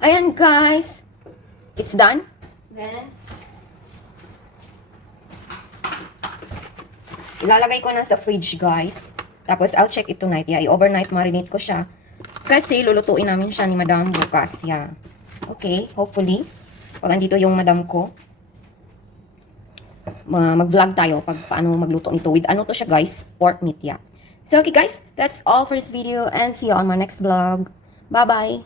Ayan guys. It's done. Then, ilalagay ko na sa fridge guys. Tapos, I'll check it tonight. Yeah, i-overnight marinate ko siya. Kasi, lulutuin namin siya ni Madam bukas. Yeah. Okay, hopefully. Pag andito yung Madam ko, mag-vlog tayo pag paano magluto nito. With ano to siya guys? Pork meat, yeah. So, okay guys, that's all for this video. And see you on my next vlog. Bye-bye!